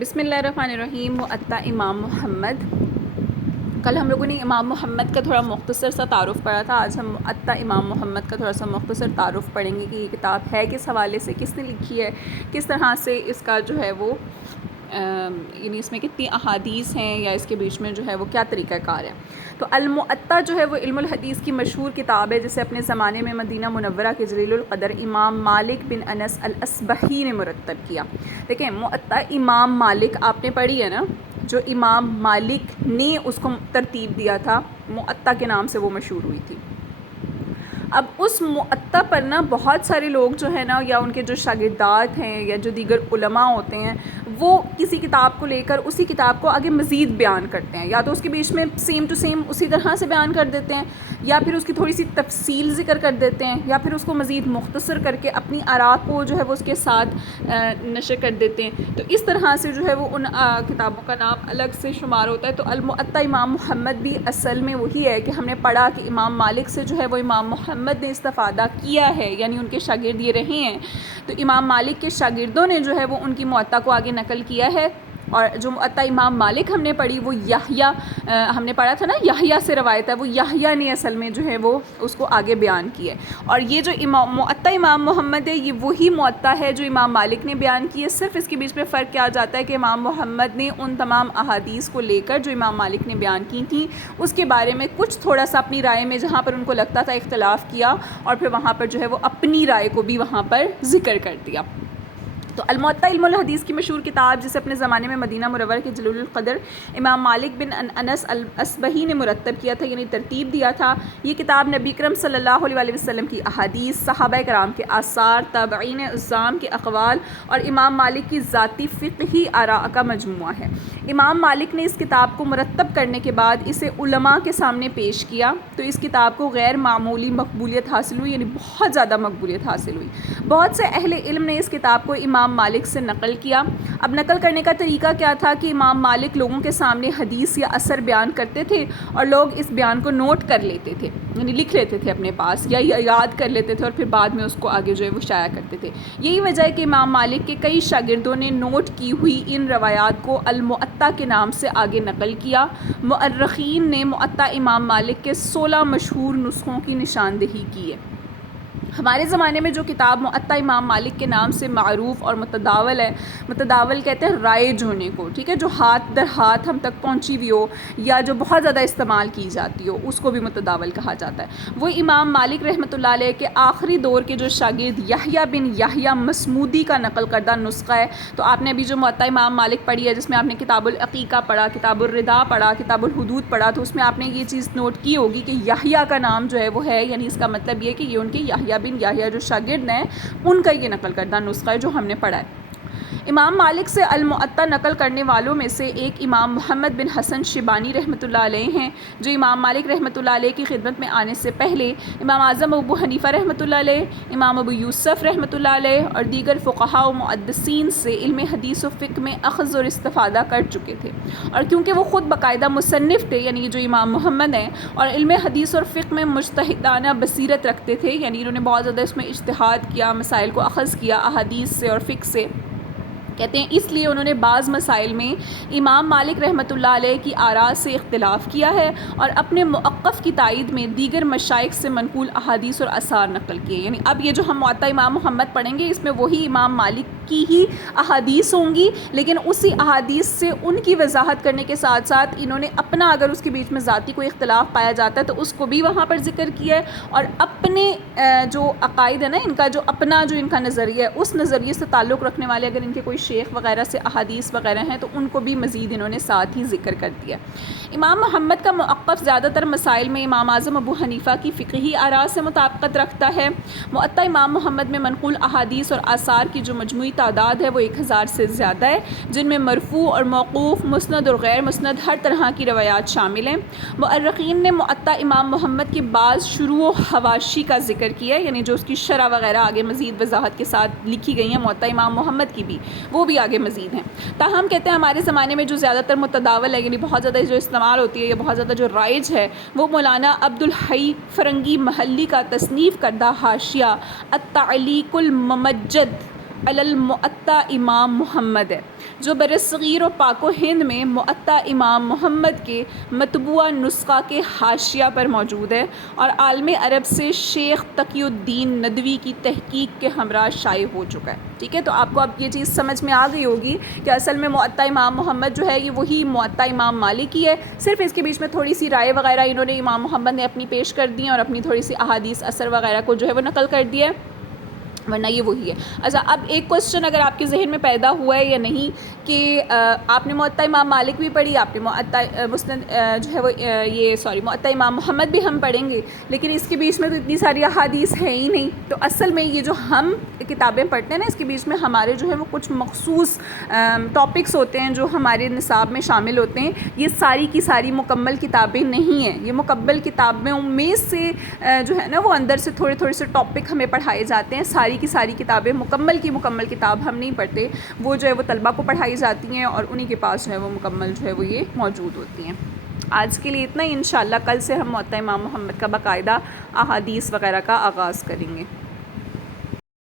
بسم اللہ الرحمن الرحیم۔ مؤطا امام محمد۔ کل ہم لوگوں نے امام محمد کا تھوڑا مختصر سا تعارف پڑھا تھا، آج ہم مؤطا امام محمد کا تھوڑا سا مختصر تعارف پڑھیں گے کہ یہ کتاب ہے کس حوالے سے، کس نے لکھی ہے، کس طرح سے اس کا جو ہے وہ یعنی اس میں کتنی احادیث ہیں یا اس کے بیچ میں جو ہے وہ کیا طریقہ کار ہے۔ تو المؤطا جو ہے وہ علم الحدیث کی مشہور کتاب ہے جسے اپنے زمانے میں مدینہ منورہ کے جلیل القدر امام مالک بن انس الاصبہی نے مرتب کیا۔ دیکھیں مؤطا امام مالک آپ نے پڑھی ہے نا، جو امام مالک نے اس کو ترتیب دیا تھا، مؤطا کے نام سے وہ مشہور ہوئی تھی۔ اب اس مؤطا پر نا بہت سارے لوگ جو ہے نا، یا ان کے جو شاگردات ہیں یا جو دیگر علماء ہوتے ہیں، وہ کسی کتاب کو لے کر اسی کتاب کو آگے مزید بیان کرتے ہیں، یا تو اس کے بیچ میں سیم ٹو سیم اسی طرح سے بیان کر دیتے ہیں، یا پھر اس کی تھوڑی سی تفصیل ذکر کر دیتے ہیں، یا پھر اس کو مزید مختصر کر کے اپنی آراء کو جو ہے وہ اس کے ساتھ نشر کر دیتے ہیں۔ تو اس طرح سے جو ہے وہ ان کتابوں کا نام الگ سے شمار ہوتا ہے۔ تو المؤطا امام محمد بھی اصل میں وہی ہے کہ ہم نے پڑھا کہ امام مالک سے جو ہے وہ امام محمد نے استفادہ کیا ہے، یعنی ان کے شاگرد یہ رہے ہیں، تو امام مالک کے شاگردوں نے جو ہے وہ ان کی مؤطا کو آگے نقل کیا ہے۔ اور جو مؤطا امام مالک ہم نے پڑھی وہ یحییٰ، ہم نے پڑھا تھا نا یحییٰ سے روایت ہے، وہ یحییٰ نے اصل میں جو ہے وہ اس کو آگے بیان کی ہے۔ اور یہ جو مؤطا امام محمد ہے یہ وہی مؤطا ہے جو امام مالک نے بیان کی ہے، صرف اس کے بیچ میں فرق کیا جاتا ہے کہ امام محمد نے ان تمام احادیث کو لے کر جو امام مالک نے بیان کی تھیں اس کے بارے میں کچھ تھوڑا سا اپنی رائے میں جہاں پر ان کو لگتا تھا اختلاف کیا، اور پھر وہاں پر جو ہے وہ اپنی رائے کو بھی وہاں پر ذکر کر دیا۔ تو المؤطا علم الحدیث کی مشہور کتاب جسے اپنے زمانے میں مدینہ منورہ کے جلیل القدر امام مالک بن انس الاصبہی نے مرتب کیا تھا، یعنی ترتیب دیا تھا۔ یہ کتاب نبی کرم صلی اللہ علیہ وسلم کی احادیث، صحابہ کرام کے آثار، تابعین اعظام کے اقوال اور امام مالک کی ذاتی فقہی آراء کا مجموعہ ہے۔ امام مالک نے اس کتاب کو مرتب کرنے کے بعد اسے علماء کے سامنے پیش کیا تو اس کتاب کو غیر معمولی مقبولیت حاصل ہوئی، یعنی بہت زیادہ مقبولیت حاصل ہوئی۔ بہت سے اہل علم نے اس کتاب کو امام مالک سے نقل کیا۔ اب نقل کرنے کا طریقہ کیا تھا کہ امام مالک لوگوں کے سامنے حدیث یا اثر بیان کرتے تھے اور لوگ اس بیان کو نوٹ کر لیتے تھے، یعنی لکھ لیتے تھے اپنے پاس یا یاد کر لیتے تھے، اور پھر بعد میں اس کو آگے جو ہے وہ شائع کرتے تھے۔ یہی وجہ ہے کہ امام مالک کے کئی شاگردوں نے نوٹ کی ہوئی ان روایات کو المؤطا کے نام سے آگے نقل کیا۔ مؤرخین نے مؤطا امام مالک کے 16 مشہور نسخوں کی نشاندہی کی ہے۔ ہمارے زمانے میں جو کتاب مؤطا امام مالک کے نام سے معروف اور متداول ہے، متداول کہتے ہیں رائج ہونے کو، ٹھیک ہے، جو ہاتھ در ہاتھ ہم تک پہنچی ہوئی ہو یا جو بہت زیادہ استعمال کی جاتی ہو اس کو بھی متداول کہا جاتا ہے۔ وہ امام مالک رحمۃ اللہ علیہ کے آخری دور کے جو شاگرد یحییٰ بن یحییٰ مصمودی کا نقل کردہ نسخہ ہے۔ تو آپ نے ابھی جو مؤطا امام مالک پڑھی ہے جس میں آپ نے کتاب العقیقہ پڑھا، کتاب الردا پڑھا، کتاب الحدود پڑھا، تو اس میں آپ نے یہ چیز نوٹ کی ہوگی کہ یحییٰ کا نام جو ہے وہ ہے، یعنی اس کا مطلب یہ کہ یہ ان کے یحییٰ بن یحییٰ جو شاگرد ہیں ان کا یہ نقل کردہ نسخہ ہے جو ہم نے پڑھا ہے۔ امام مالک سے المؤطا نقل کرنے والوں میں سے ایک امام محمد بن حسن شیبانی رحمۃ اللہ علیہ ہیں، جو امام مالک رحمۃ اللہ علیہ کی خدمت میں آنے سے پہلے امام اعظم ابو حنیفہ رحمۃ اللہ علیہ، امام ابو یوسف رحمۃ اللہ علیہ اور دیگر فقہاء و محدثین سے علم حدیث و فقہ میں اخذ اور استفادہ کر چکے تھے، اور کیونکہ وہ خود باقاعدہ مصنف تھے، یعنی جو امام محمد ہیں، اور علم حدیث اور فقہ میں مجتہدانہ بصیرت رکھتے تھے، یعنی انہوں نے بہت زیادہ اس میں اجتہاد کیا، مسائل کو اخذ کیا احادیث سے اور فقہ سے، کہتے ہیں اس لیے انہوں نے بعض مسائل میں امام مالک رحمۃ اللہ علیہ کی آراء سے اختلاف کیا ہے اور اپنے موقف کی تائید میں دیگر مشائخ سے منقول احادیث اور آثار نقل کیے۔ یعنی اب یہ جو ہم مؤطا امام محمد پڑھیں گے اس میں وہی امام مالک کی ہی احادیث ہوں گی، لیکن اسی احادیث سے ان کی وضاحت کرنے کے ساتھ ساتھ انہوں نے اپنا، اگر اس کے بیچ میں ذاتی کوئی اختلاف پایا جاتا ہے تو اس کو بھی وہاں پر ذکر کیا ہے، اور اپنے جو عقائد ہے نا ان کا، جو اپنا جو ان کا نظریہ ہے اس نظریے سے تعلق رکھنے والے اگر ان کے کوئی شیخ وغیرہ سے احادیث وغیرہ ہیں تو ان کو بھی مزید انہوں نے ساتھ ہی ذکر کر دیا۔ امام محمد کا موقف زیادہ تر مسائل میں امام اعظم ابو حنیفہ کی فقہی آراء سے مطابقت رکھتا ہے۔ مؤطا امام محمد میں منقول احادیث اور آثار کی جو مجموعی تعداد ہے وہ 1000 سے زیادہ ہے، جن میں مرفوع اور موقوف، مسند اور غیر مسند ہر طرح کی روایات شامل ہیں۔ مؤرخین نے مؤطا امام محمد کے بعض شروع و حواشی کا ذکر کیا ہے، یعنی جو اس کی شرح وغیرہ آگے مزید وضاحت کے ساتھ لکھی گئی ہیں مؤطا امام محمد کی بھی، وہ بھی آگے مزید ہیں۔ تاہم کہتے ہیں ہمارے زمانے میں جو زیادہ تر متداول ہے، یعنی بہت زیادہ جو استعمال ہوتی ہے یا بہت زیادہ جو رائج ہے، وہ مولانا عبدالحی فرنگی محلی کا تصنیف کردہ حاشیہ التعلیق الممجد علی المعطا امام محمد ہے، جو برصغیر و پاک و ہند میں معطا امام محمد کے مطبوع نسخہ کے حاشیہ پر موجود ہے اور عالم عرب سے شیخ تقی الدین ندوی کی تحقیق کے ہمراہ شائع ہو چکا ہے۔ ٹھیک ہے، تو آپ کو اب یہ چیز سمجھ میں آ گئی ہوگی کہ اصل میں معطا امام محمد جو ہے یہ وہی معطا امام مالک ہی ہے، صرف اس کے بیچ میں تھوڑی سی رائے وغیرہ انہوں نے امام محمد نے اپنی پیش کر دی ہیں اور اپنی تھوڑی سی احادیث اثر وغیرہ کو جو ہے وہ نقل کر دیا ہے، ورنہ یہ وہی ہے۔ اچھا، اب ایک کوسچن اگر آپ کے ذہن میں پیدا ہوا ہے یا نہیں کہ آپ نے معطا امام مالک بھی پڑھی، آپ نے معطا مسند جو ہے وہ معطا امام محمد بھی ہم پڑھیں گے، لیکن اس کے بیچ میں تو اتنی ساری احادیث ہیں ہی نہیں۔ تو اصل میں یہ جو ہم کتابیں پڑھتے ہیں نا، اس کے بیچ میں ہمارے جو ہے وہ کچھ مخصوص ٹاپکس ہوتے ہیں جو ہمارے نصاب میں شامل ہوتے ہیں۔ یہ ساری کی ساری مکمل کتابیں نہیں ہیں، یہ مکمل کتابوں میں سے جو ہے نا وہ اندر سے تھوڑے تھوڑے سے ٹاپک ہمیں پڑھائے جاتے ہیں۔ ساری کی ساری کتابیں مکمل کی مکمل کتاب ہم نہیں پڑھتے، وہ جو ہے وہ طلبہ کو پڑھائی جاتی ہیں اور انہی کے پاس جو ہے وہ مکمل جو ہے وہ یہ موجود ہوتی ہیں۔ آج کے لیے اتنا ہی، انشاءاللہ کل سے ہم معطا امام محمد کا باقاعدہ احادیث وغیرہ کا آغاز کریں گے۔